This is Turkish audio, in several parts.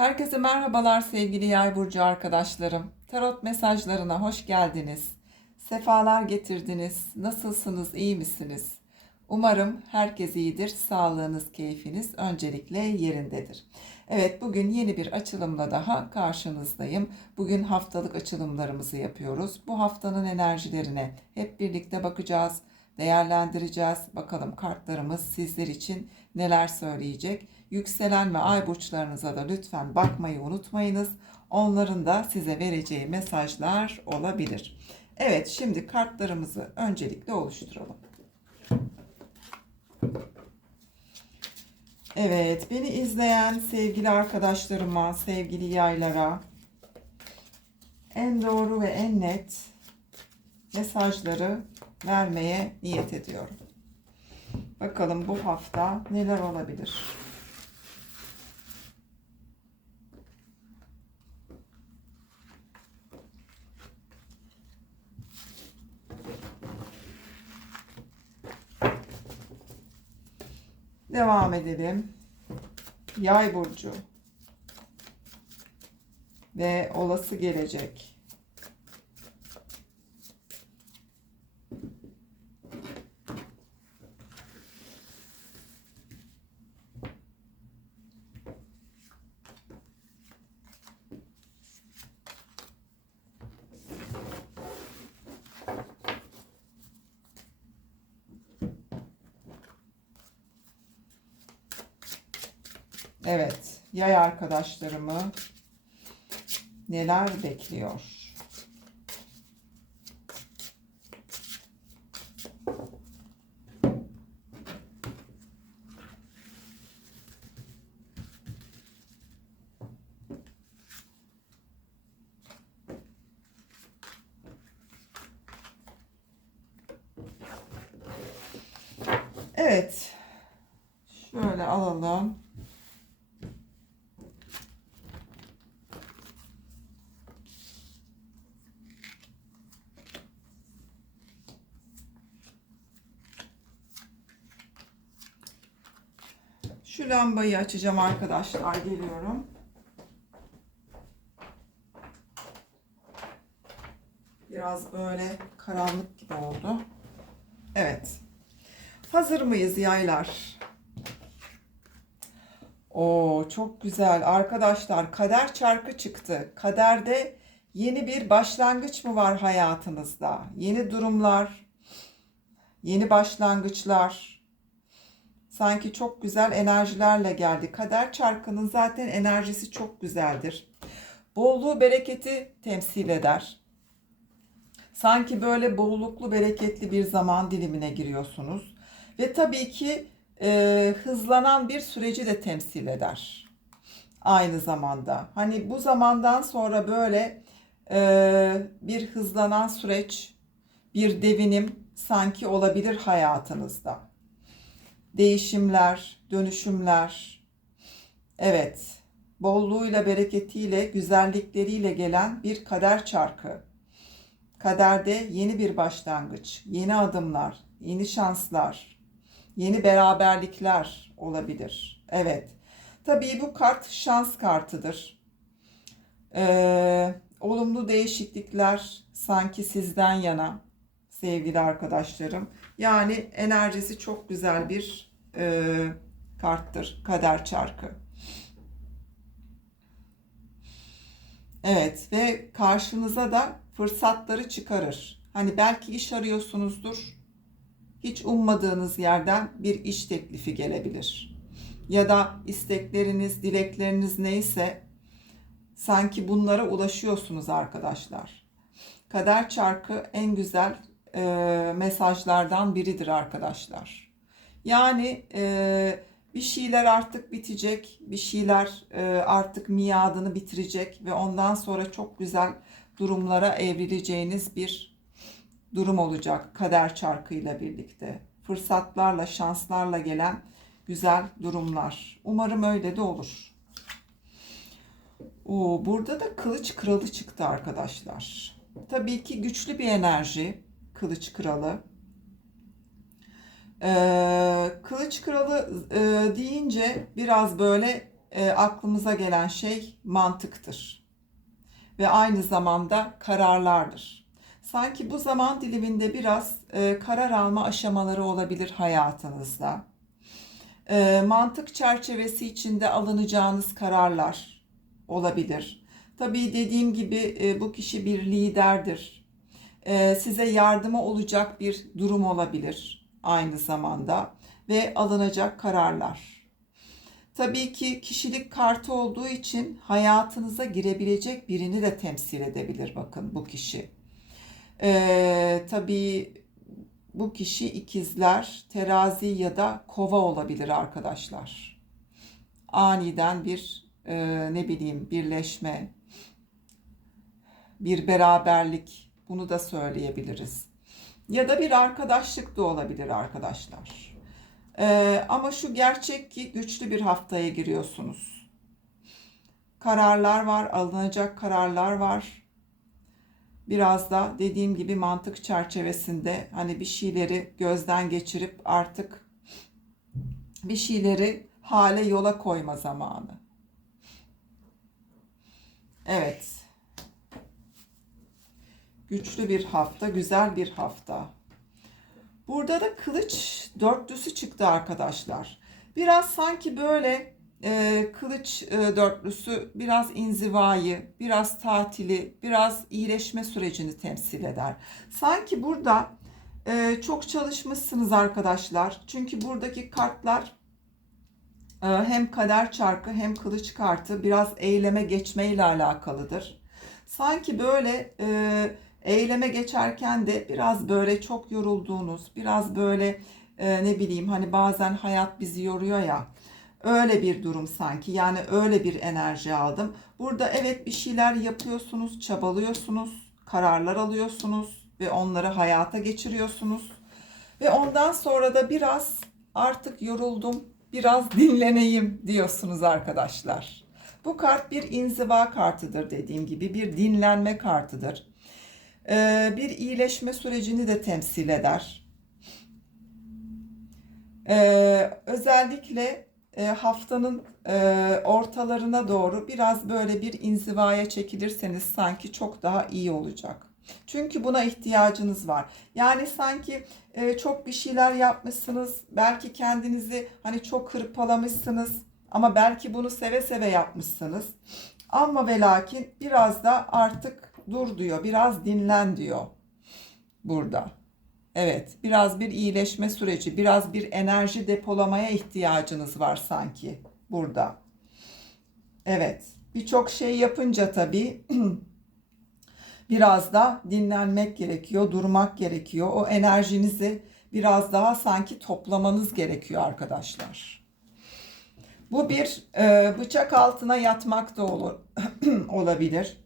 Herkese merhabalar sevgili Yay burcu arkadaşlarım. Tarot mesajlarına hoş geldiniz. Sefalar getirdiniz. Nasılsınız? iyi misiniz? Umarım herkes iyidir. Sağlığınız, keyfiniz öncelikle yerindedir. Evet, bugün yeni bir açılımla daha karşınızdayım. Bugün haftalık açılımlarımızı yapıyoruz. Bu haftanın enerjilerine hep birlikte bakacağız, değerlendireceğiz. Bakalım kartlarımız sizler için neler söyleyecek. Yükselen ve ay burçlarınıza da lütfen bakmayı unutmayınız. Onların da size vereceği mesajlar olabilir. Evet, şimdi kartlarımızı öncelikle oluşturalım. Evet, beni izleyen sevgili arkadaşlarıma, sevgili yaylara en doğru ve en net mesajları vermeye niyet ediyorum. Bakalım bu hafta neler olabilir? Devam edelim. Yay burcu ve olası gelecek. Evet, yay arkadaşlarımı neler bekliyor? Evet. Şöyle alalım. Lambayı açacağım arkadaşlar. Geliyorum. Biraz böyle karanlık gibi oldu. Evet. Hazır mıyız yaylar? Oo çok güzel arkadaşlar. Kader çarkı çıktı. Kaderde yeni bir başlangıç mı var hayatınızda? Yeni durumlar, yeni başlangıçlar. Sanki çok güzel enerjilerle geldi. Kader çarkının zaten enerjisi çok güzeldir. Bolluğu, bereketi temsil eder. Sanki böyle bolluklu, bereketli bir zaman dilimine giriyorsunuz. Ve tabii ki e, hızlanan bir süreci de temsil eder. Aynı zamanda. Hani bu zamandan sonra böyle e, bir hızlanan süreç, bir devinim sanki olabilir hayatınızda. Değişimler, dönüşümler. Evet, bolluğuyla, bereketiyle, güzellikleriyle gelen bir kader çarkı. Kaderde yeni bir başlangıç, yeni adımlar, yeni şanslar, yeni beraberlikler olabilir. Evet. Tabii bu kart şans kartıdır. Ee, olumlu değişiklikler sanki sizden yana sevgili arkadaşlarım. Yani enerjisi çok güzel bir e, karttır kader çarkı. Evet ve karşınıza da fırsatları çıkarır. Hani belki iş arıyorsunuzdur hiç ummadığınız yerden bir iş teklifi gelebilir. Ya da istekleriniz, dilekleriniz neyse sanki bunlara ulaşıyorsunuz arkadaşlar. Kader çarkı en güzel e, mesajlardan biridir arkadaşlar. Yani e, bir şeyler artık bitecek, bir şeyler e, artık miadını bitirecek ve ondan sonra çok güzel durumlara evrileceğiniz bir durum olacak kader çarkıyla birlikte. Fırsatlarla, şanslarla gelen güzel durumlar. Umarım öyle de olur. Oo, burada da kılıç kralı çıktı arkadaşlar. Tabii ki güçlü bir enerji kılıç kralı. Ee, kılıç kralı e, deyince biraz böyle e, aklımıza gelen şey mantıktır. Ve aynı zamanda kararlardır. Sanki bu zaman diliminde biraz e, karar alma aşamaları olabilir hayatınızda. E, mantık çerçevesi içinde alınacağınız kararlar olabilir. Tabii dediğim gibi e, bu kişi bir liderdir. E, size yardımı olacak bir durum olabilir aynı zamanda ve alınacak kararlar. Tabii ki kişilik kartı olduğu için hayatınıza girebilecek birini de temsil edebilir bakın bu kişi. Ee, tabii bu kişi ikizler, terazi ya da kova olabilir arkadaşlar. Aniden bir e, ne bileyim birleşme, bir beraberlik bunu da söyleyebiliriz. Ya da bir arkadaşlık da olabilir arkadaşlar. Ee, ama şu gerçek ki güçlü bir haftaya giriyorsunuz. Kararlar var, alınacak kararlar var. Biraz da dediğim gibi mantık çerçevesinde hani bir şeyleri gözden geçirip artık bir şeyleri hale yola koyma zamanı. Evet. Güçlü bir hafta, güzel bir hafta. Burada da kılıç dörtlüsü çıktı arkadaşlar. Biraz sanki böyle e, kılıç e, dörtlüsü biraz inzivayı, biraz tatili, biraz iyileşme sürecini temsil eder. Sanki burada e, çok çalışmışsınız arkadaşlar. Çünkü buradaki kartlar e, hem kader çarkı hem kılıç kartı biraz eyleme geçmeyle alakalıdır. Sanki böyle e, eyleme geçerken de biraz böyle çok yorulduğunuz, biraz böyle e, ne bileyim hani bazen hayat bizi yoruyor ya. Öyle bir durum sanki. Yani öyle bir enerji aldım. Burada evet bir şeyler yapıyorsunuz, çabalıyorsunuz, kararlar alıyorsunuz ve onları hayata geçiriyorsunuz. Ve ondan sonra da biraz artık yoruldum, biraz dinleneyim diyorsunuz arkadaşlar. Bu kart bir inziva kartıdır dediğim gibi bir dinlenme kartıdır. Ee, bir iyileşme sürecini de temsil eder. Ee, özellikle e, haftanın e, ortalarına doğru biraz böyle bir inzivaya çekilirseniz sanki çok daha iyi olacak. Çünkü buna ihtiyacınız var. Yani sanki e, çok bir şeyler yapmışsınız. Belki kendinizi hani çok hırpalamışsınız. Ama belki bunu seve seve yapmışsınız. Ama ve lakin biraz da artık dur diyor. Biraz dinlen diyor burada. Evet, biraz bir iyileşme süreci, biraz bir enerji depolamaya ihtiyacınız var sanki burada. Evet, birçok şey yapınca tabii biraz da dinlenmek gerekiyor, durmak gerekiyor. O enerjinizi biraz daha sanki toplamanız gerekiyor arkadaşlar. Bu bir e, bıçak altına yatmak da olur olabilir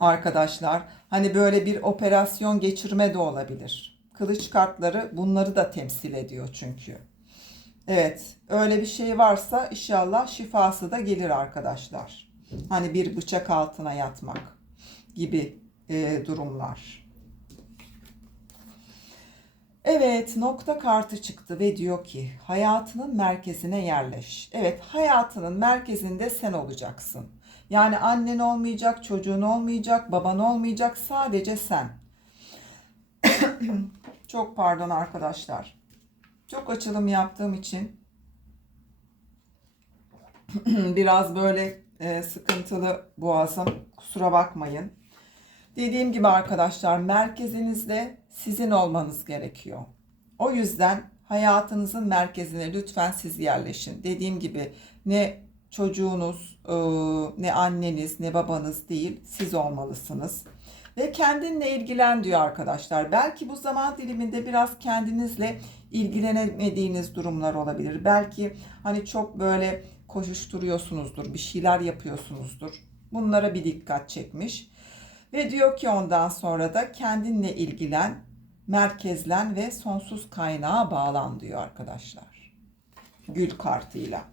arkadaşlar. Hani böyle bir operasyon geçirme de olabilir. Kılıç kartları bunları da temsil ediyor çünkü. Evet, öyle bir şey varsa inşallah şifası da gelir arkadaşlar. Hani bir bıçak altına yatmak gibi e, durumlar. Evet, nokta kartı çıktı ve diyor ki hayatının merkezine yerleş. Evet, hayatının merkezinde sen olacaksın. Yani annen olmayacak, çocuğun olmayacak, baban olmayacak, sadece sen. Çok pardon arkadaşlar. Çok açılım yaptığım için biraz böyle e, sıkıntılı boğazım. Kusura bakmayın. Dediğim gibi arkadaşlar merkezinizde sizin olmanız gerekiyor. O yüzden hayatınızın merkezine lütfen siz yerleşin. Dediğim gibi ne çocuğunuz, e, ne anneniz, ne babanız değil, siz olmalısınız. Ve kendinle ilgilen diyor arkadaşlar. Belki bu zaman diliminde biraz kendinizle ilgilenemediğiniz durumlar olabilir. Belki hani çok böyle koşuşturuyorsunuzdur, bir şeyler yapıyorsunuzdur. Bunlara bir dikkat çekmiş. Ve diyor ki ondan sonra da kendinle ilgilen, merkezlen ve sonsuz kaynağa bağlan diyor arkadaşlar. Gül kartıyla.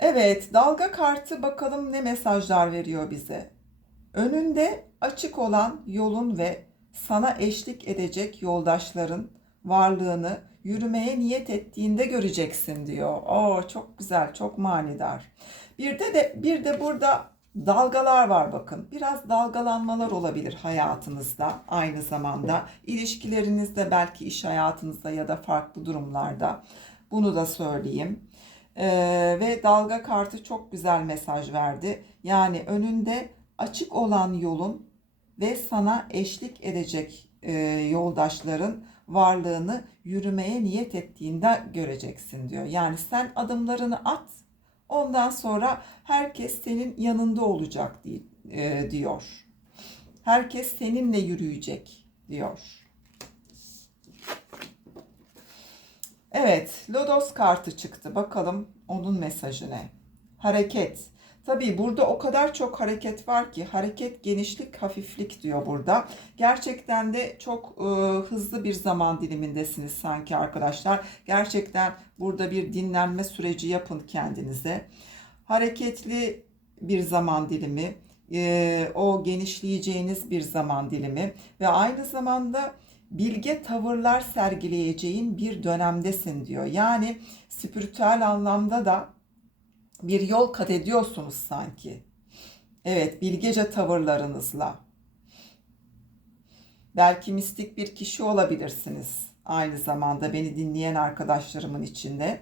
Evet, dalga kartı bakalım ne mesajlar veriyor bize. Önünde açık olan yolun ve sana eşlik edecek yoldaşların varlığını yürümeye niyet ettiğinde göreceksin diyor. Oo çok güzel, çok manidar. Bir de de bir de burada dalgalar var bakın. Biraz dalgalanmalar olabilir hayatınızda aynı zamanda. ilişkilerinizde belki iş hayatınızda ya da farklı durumlarda. Bunu da söyleyeyim. Ee, ve dalga kartı çok güzel mesaj verdi. Yani önünde açık olan yolun ve sana eşlik edecek e, yoldaşların varlığını yürümeye niyet ettiğinde göreceksin diyor. Yani sen adımlarını at, ondan sonra herkes senin yanında olacak e, diyor. Herkes seninle yürüyecek diyor. Evet, Lodos kartı çıktı. Bakalım onun mesajı ne? Hareket. Tabii burada o kadar çok hareket var ki hareket, genişlik, hafiflik diyor burada. Gerçekten de çok e, hızlı bir zaman dilimindesiniz sanki arkadaşlar. Gerçekten burada bir dinlenme süreci yapın kendinize. Hareketli bir zaman dilimi, e, o genişleyeceğiniz bir zaman dilimi ve aynı zamanda bilge tavırlar sergileyeceğin bir dönemdesin diyor. Yani spiritüel anlamda da bir yol kat ediyorsunuz sanki. Evet, bilgece tavırlarınızla. Belki mistik bir kişi olabilirsiniz aynı zamanda beni dinleyen arkadaşlarımın içinde.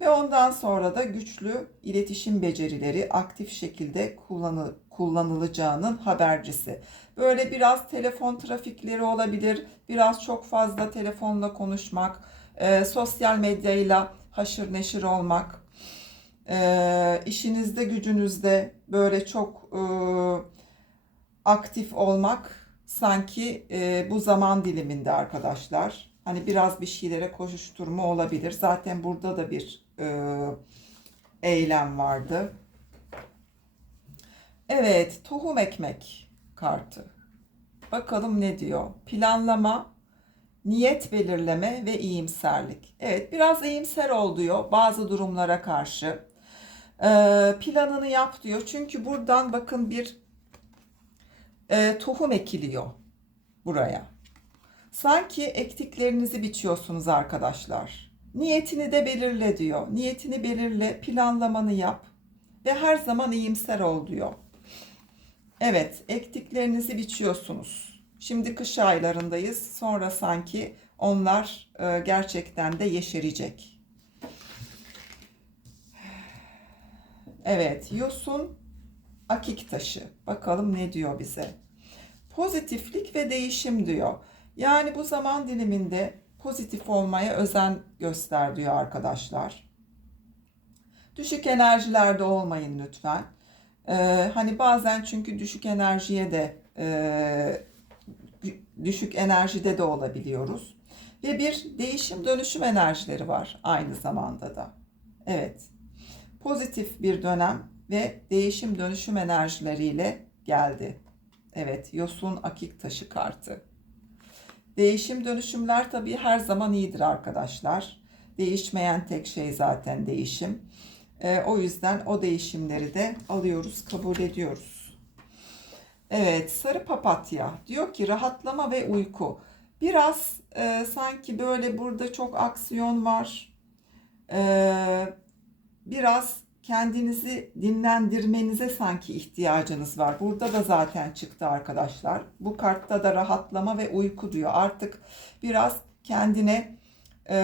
Ve ondan sonra da güçlü iletişim becerileri aktif şekilde kullanı, kullanılacağının habercisi. Böyle biraz telefon trafikleri olabilir, biraz çok fazla telefonla konuşmak, e, sosyal medyayla haşır neşir olmak, e, işinizde gücünüzde böyle çok e, aktif olmak sanki e, bu zaman diliminde arkadaşlar. Hani biraz bir şeylere koşuşturma olabilir. Zaten burada da bir e, eylem vardı. Evet, tohum ekmek kartı. Bakalım ne diyor? Planlama, niyet belirleme ve iyimserlik. Evet, biraz iyimser ol diyor bazı durumlara karşı. Ee, planını yap diyor. Çünkü buradan bakın bir e, tohum ekiliyor buraya. Sanki ektiklerinizi biçiyorsunuz arkadaşlar. Niyetini de belirle diyor. Niyetini belirle, planlamanı yap ve her zaman iyimser ol diyor. Evet, ektiklerinizi biçiyorsunuz. Şimdi kış aylarındayız. Sonra sanki onlar e, gerçekten de yeşerecek. Evet, yosun akik taşı. Bakalım ne diyor bize. Pozitiflik ve değişim diyor. Yani bu zaman diliminde pozitif olmaya özen göster diyor arkadaşlar. Düşük enerjilerde olmayın lütfen. Ee, hani bazen çünkü düşük enerjiye de e, düşük enerjide de olabiliyoruz. Ve bir değişim dönüşüm enerjileri var aynı zamanda da. Evet. Pozitif bir dönem ve değişim dönüşüm enerjileriyle geldi. Evet, Yosun Akik Taşı kartı. Değişim dönüşümler tabii her zaman iyidir arkadaşlar. Değişmeyen tek şey zaten değişim. Ee, o yüzden o değişimleri de alıyoruz, kabul ediyoruz. Evet, sarı papatya diyor ki rahatlama ve uyku. Biraz e, sanki böyle burada çok aksiyon var. Ee, biraz kendinizi dinlendirmenize sanki ihtiyacınız var. Burada da zaten çıktı arkadaşlar. Bu kartta da rahatlama ve uyku diyor. Artık biraz kendine e,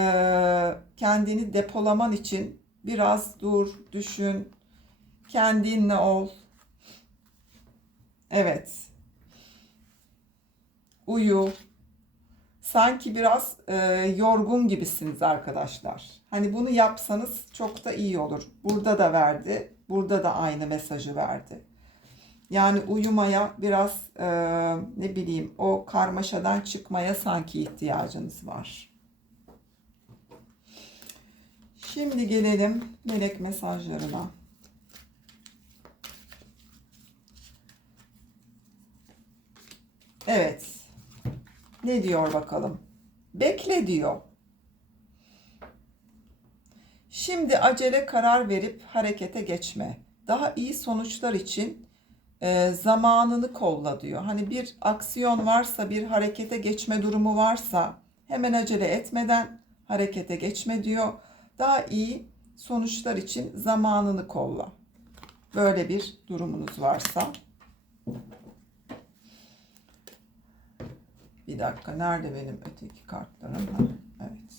kendini depolaman için biraz dur, düşün, kendinle ol. Evet. Uyu. Sanki biraz e, yorgun gibisiniz arkadaşlar. Hani bunu yapsanız çok da iyi olur. Burada da verdi. Burada da aynı mesajı verdi. Yani uyumaya biraz e, ne bileyim o karmaşadan çıkmaya sanki ihtiyacınız var. Şimdi gelelim melek mesajlarına. Evet. Ne diyor bakalım? Bekle diyor. Şimdi acele karar verip harekete geçme. Daha iyi sonuçlar için e, zamanını kolla diyor. Hani bir aksiyon varsa, bir harekete geçme durumu varsa hemen acele etmeden harekete geçme diyor. Daha iyi sonuçlar için zamanını kolla. Böyle bir durumunuz varsa. Bir dakika nerede benim öteki kartlarım? Ha, evet.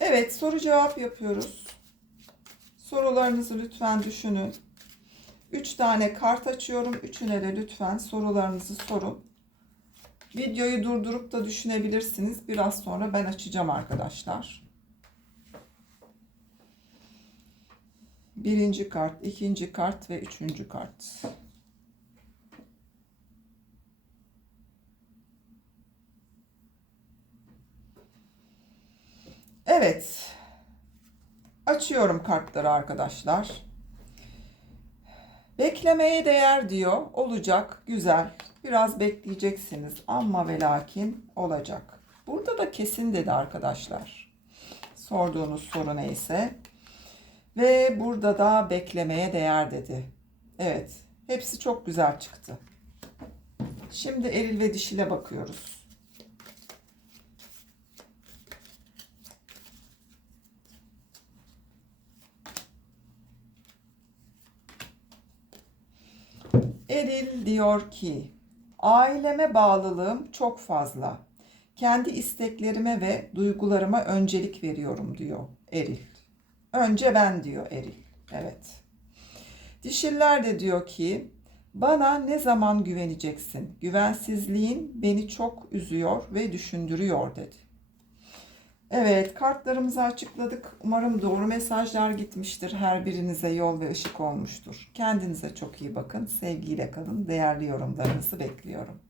Evet soru cevap yapıyoruz. Sorularınızı lütfen düşünün. 3 tane kart açıyorum. Üçüne de lütfen sorularınızı sorun. Videoyu durdurup da düşünebilirsiniz. Biraz sonra ben açacağım arkadaşlar. Birinci kart, ikinci kart ve üçüncü kart. Evet. Açıyorum kartları arkadaşlar. Beklemeye değer diyor. Olacak. Güzel. Biraz bekleyeceksiniz ama ve lakin olacak. Burada da kesin dedi arkadaşlar. Sorduğunuz soru neyse. Ve burada da beklemeye değer dedi. Evet. Hepsi çok güzel çıktı. Şimdi eril ve dişile bakıyoruz. Eril diyor ki, aileme bağlılığım çok fazla. Kendi isteklerime ve duygularıma öncelik veriyorum diyor Eril. Önce ben diyor Eril. Evet. Dişiller de diyor ki, bana ne zaman güveneceksin? Güvensizliğin beni çok üzüyor ve düşündürüyor dedi. Evet, kartlarımızı açıkladık. Umarım doğru mesajlar gitmiştir. Her birinize yol ve ışık olmuştur. Kendinize çok iyi bakın. Sevgiyle kalın. Değerli yorumlarınızı bekliyorum.